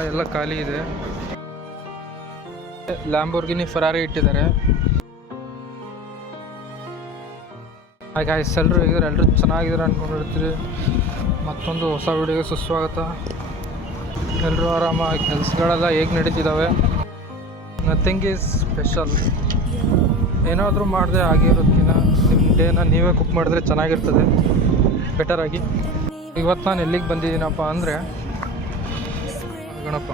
ಎಲ್ಲ ಖಾಲಿ ಇದೆ. ಲ್ಯಾಂಬೋರ್ಗಿನಿ ಫೆರಾರಿ ಇಟ್ಟಿದ್ದಾರೆ. ಹಾಗೆ ಎಲ್ಲರೂ ಹೇಗಿದ್ದಾರೆ, ಎಲ್ಲರೂ ಚೆನ್ನಾಗಿದ್ದಾರೆ ಅಂದ್ಕೊಂಡಿರ್ತೀರಿ. ಮತ್ತೊಂದು ಹೊಸ ವಿಡಿಯೋಗೆ ಸುಸ್ವಾಗತ. ಎಲ್ಲರೂ ಆರಾಮಾಗಿ ಕೆಲಸಗಳೆಲ್ಲ ಹೇಗೆ ನಡೀತಿದ್ದಾವೆ? Nothing is special. ಏನಾದರೂ ಮಾಡಿದೆ ಆಗಿರೋದಕ್ಕಿಂತ ನಿಮ್ಮ ಡೇನ ನೀವೇ ಕುಕ್ ಮಾಡಿದ್ರೆ ಚೆನ್ನಾಗಿರ್ತದೆ, ಬೆಟರಾಗಿ. ಇವತ್ತು ನಾನು ಎಲ್ಲಿಗೆ ಬಂದಿದ್ದೀನಪ್ಪ ಅಂದರೆ ಗಣಪ.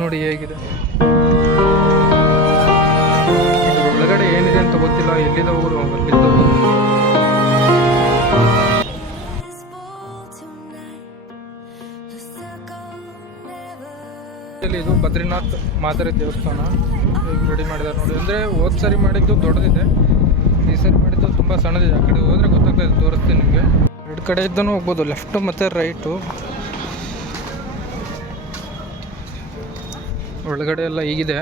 ನೋಡಿ ಹೇಗಿದೆ, ಒಳಗಡೆ ಏನಿದೆ ಅಂತ ಗೊತ್ತಿಲ್ಲ. ಎಲ್ಲಿಂದ ಊರು ಅಲ್ಲಿಂದ ಇದು ಬದ್ರಿನಾಥ್ ಮಾದರಿ ದೇವಸ್ಥಾನ ಈಗ ರೆಡಿ ಮಾಡಿದ್ದಾರೆ ನೋಡಿ. ಅಂದರೆ ಹೋದ ಸರಿ ಮಾಡಿದ್ದು ದೊಡ್ಡದಿದೆ, ಈ ಸರಿ ಮಾಡಿದ್ದು ತುಂಬ ಸಣ್ಣದಿದೆ. ಆ ಕಡೆ ಹೋದರೆ ಗೊತ್ತಾಗ್ತದೆ, ತೋರಿಸ್ತೀನಿ ನಿಮಗೆ. ಎರಡು ಕಡೆ ಇದ್ದೂ ಹೋಗ್ಬೋದು, ಲೆಫ್ಟು ಮತ್ತು ರೈಟು. ಒಳಗಡೆ ಎಲ್ಲ ಹೀಗಿದೆ.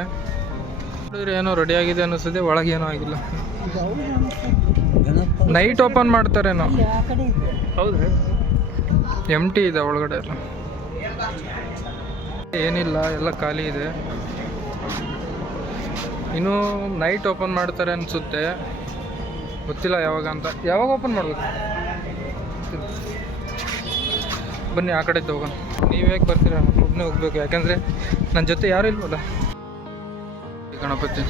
ನೋಡಿದ್ರೆ ಏನೋ ರೆಡಿ ಆಗಿದೆ ಅನ್ನಿಸ್ತದೆ, ಒಳಗೇನೋ ಆಗಿಲ್ಲ. ನೈಟ್ ಓಪನ್ ಮಾಡ್ತಾರೇನೋ. ಹೌದು, ಎಂಟಿ ಇದೆ ಒಳಗಡೆ ಎಲ್ಲ, ಏನಿಲ್ಲ, ಎಲ್ಲ ಖಾಲಿ ಇದೆ. ಇನ್ನೂ ನೈಟ್ ಓಪನ್ ಮಾಡ್ತಾರೆ ಅನಿಸುತ್ತೆ, ಗೊತ್ತಿಲ್ಲ ಯಾವಾಗ ಅಂತ. ಯಾವಾಗ ಓಪನ್ ಮಾಡಬೇಕು? ಬನ್ನಿ ಆ ಕಡೆ ಹೋಗೋಣ. ನೀವು ಹೇಗೆ ಬರ್ತೀರಾ? ಒಬ್ಬನೇ ಹೋಗ್ಬೇಕು, ಯಾಕೆಂದರೆ ನನ್ನ ಜೊತೆ ಯಾರು ಇಲ್ವಲ್ಲ. ಗಣಪತಿ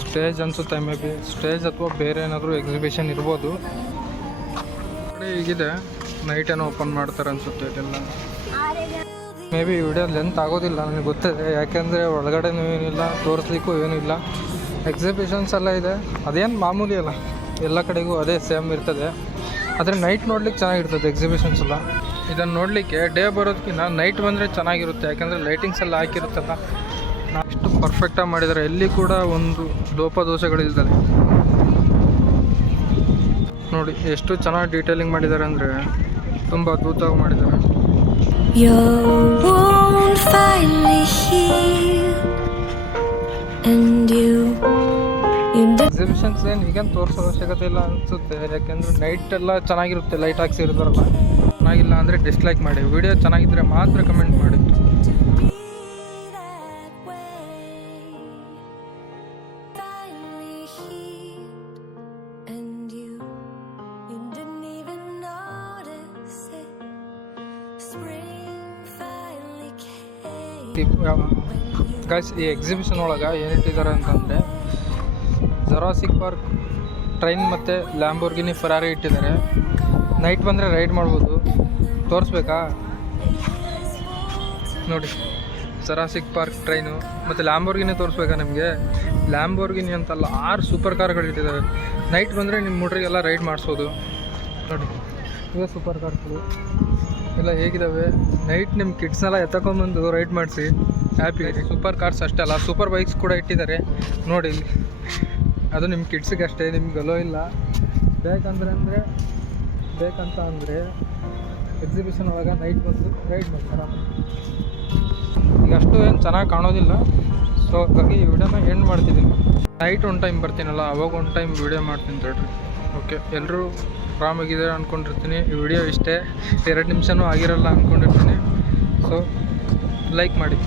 ಸ್ಟೇಜ್ ಅನಿಸುತ್ತೆ, ಮೇ ಬಿ ಸ್ಟೇಜ್ ಅಥವಾ ಬೇರೆ ಏನಾದರೂ ಎಕ್ಸಿಬಿಷನ್ ಇರ್ಬೋದು. ಹೀಗಿದೆ, ನೈಟ್ ಏನೋ ಓಪನ್ ಮಾಡ್ತಾರೆ ಅನಿಸುತ್ತೆ ಇದೆಲ್ಲ. ಮೇ ಬಿ ವಿಡಿಯೋ ಲೆಂತ್ ಆಗೋದಿಲ್ಲ, ನನಗೆ ಗೊತ್ತಿದೆ. ಯಾಕೆಂದರೆ ಒಳಗಡೆನೂ ಏನಿಲ್ಲ, ತೋರಿಸ್ಲಿಕ್ಕೂ ಏನೂ ಇಲ್ಲ. ಎಕ್ಸಿಬಿಷನ್ಸ್ ಎಲ್ಲ ಇದೆ, ಅದೇನು ಮಾಮೂಲಿ ಅಲ್ಲ, ಎಲ್ಲ ಕಡೆಗೂ ಅದೇ ಸೇಮ್ ಇರ್ತದೆ. ಆದರೆ ನೈಟ್ ನೋಡ್ಲಿಕ್ಕೆ ಚೆನ್ನಾಗಿರ್ತದೆ ಎಕ್ಸಿಬಿಷನ್ಸ್ ಎಲ್ಲ. ಇದನ್ನು ನೋಡಲಿಕ್ಕೆ ಡೇ ಬರೋದಕ್ಕಿಂತ ನೈಟ್ ಬಂದರೆ ಚೆನ್ನಾಗಿರುತ್ತೆ, ಯಾಕೆಂದರೆ ಲೈಟಿಂಗ್ಸ್ ಎಲ್ಲ ಹಾಕಿರುತ್ತಲ್ಲ. ಎಷ್ಟು ಪರ್ಫೆಕ್ಟಾಗಿ ಮಾಡಿದ್ದಾರೆ, ಎಲ್ಲಿ ಕೂಡ ಒಂದು ಲೋಪದೋಷಗಳಿಲ್ದಲೆ. ನೋಡಿ ಎಷ್ಟು ಚೆನ್ನಾಗಿ ಡೀಟೇಲಿಂಗ್ ಮಾಡಿದ್ದಾರೆ ಅಂದರೆ ತುಂಬ ಅದ್ಭುತವಾಗಿ ಮಾಡಿದ್ದಾರೆ. ಎಕ್ಸಿಬಿಷನ್ಸ್ ಏನು ಈಗೇನು ತೋರಿಸೋ ಅವಶ್ಯಕತೆ ಇಲ್ಲ ಅನಿಸುತ್ತೆ, ಯಾಕೆಂದರೆ ನೈಟ್ ಎಲ್ಲ ಚೆನ್ನಾಗಿರುತ್ತೆ, ಲೈಟ್ ಹಾಕ್ಸಿರ್ತಾರಲ್ಲ. ಚೆನ್ನಾಗಿಲ್ಲ ಅಂದರೆ ಡಿಸ್ಲೈಕ್ ಮಾಡಿ, ವಿಡಿಯೋ ಚೆನ್ನಾಗಿದ್ದರೆ ಮಾತ್ರ ಕಮೆಂಟ್ ಮಾಡಿ. ಗೈಸ್, ಈ ಎಕ್ಸಿಬಿಷನ್ ಒಳಗೆ ಏನಿಟ್ಟಿದ್ದಾರೆ ಅಂತಂದರೆ ಜುರಾಸಿಕ್ ಪಾರ್ಕ್ ಟ್ರೈನ್ ಮತ್ತು ಲ್ಯಾಂಬೋರ್ಗಿನಿ ಫೆರಾರಿ ಇಟ್ಟಿದ್ದಾರೆ. ನೈಟ್ ಬಂದರೆ ರೈಡ್ ಮಾಡ್ಬೋದು. ತೋರಿಸ್ಬೇಕಾ? ನೋಡಿ, ಜುರಾಸಿಕ್ ಪಾರ್ಕ್ ಟ್ರೈನು ಮತ್ತು ಲ್ಯಾಂಬೋರ್ಗಿನಿ ತೋರಿಸ್ಬೇಕಾ ನಿಮಗೆ? ಲ್ಯಾಂಬೋರ್ಗಿನಿ ಅಂತಲ್ಲ, 6 ಸೂಪರ್ ಕಾರ್ಗಳಿಟ್ಟಿದ್ದಾರೆ. ನೈಟ್ ಬಂದರೆ ನಿಮ್ಮ ಹುಡುಗರಿಗೆಲ್ಲ ರೈಡ್ ಮಾಡಿಸೋದು. ನೋಡಿ, ಇವೇ ಸೂಪರ್ ಕಾರ್ಗಳು ಎಲ್ಲ ಹೇಗಿದ್ದಾವೆ. ನೈಟ್ ನಿಮ್ಮ ಕಿಡ್ಸ್ನೆಲ್ಲ ಎತ್ತಕೊಂಬಂದು ರೈಡ್ ಮಾಡಿಸಿ ಹ್ಯಾಪಿ. ಸೂಪರ್ ಕಾರ್ಸ್ ಅಷ್ಟೇ ಅಲ್ಲ, ಸೂಪರ್ ಬೈಕ್ಸ್ ಕೂಡ ಇಟ್ಟಿದ್ದಾರೆ ನೋಡಿ ಇಲ್ಲಿ. ಅದು ನಿಮ್ಮ ಕಿಡ್ಸಿಗೆ ಅಷ್ಟೇ, ನಿಮ್ಗೆಲ್ಲೋ ಇಲ್ಲ. ಬೇಕಂತ ಅಂದರೆ ಎಕ್ಸಿಬಿಷನ್ ಒಳಗೆ ನೈಟ್ ಬಂದು ರೈಡ್ ಮಾಡ್ತಾರೆ. ಈಗ ಅಷ್ಟು ಏನು ಚೆನ್ನಾಗಿ ಕಾಣೋದಿಲ್ಲ, ಸೊ ಹಾಗಾಗಿ ಈ ವಿಡಿಯೋನ ಎಂಡ್ ಮಾಡ್ತಿದ್ದೀನಿ. ನೈಟ್ ಒಂದು ಟೈಮ್ ಬರ್ತೀನಲ್ಲ, ಅವಾಗ ಒಂದು ಟೈಮ್ ವಿಡಿಯೋ ಮಾಡ್ತೀನಿ ತಡ್ರಿ. ಓಕೆ, ಎಲ್ಲರೂ ಆರಾಮಾಗಿದೆ ಅಂದ್ಕೊಂಡಿರ್ತೀನಿ. ಈ ವಿಡಿಯೋ ಇಷ್ಟೇ, 2 ನಿಮಿಷನೂ ಆಗಿರಲ್ಲ ಅಂದ್ಕೊಂಡಿರ್ತೀನಿ. ಸೊ ಲೈಕ್ ಮಾಡಿ.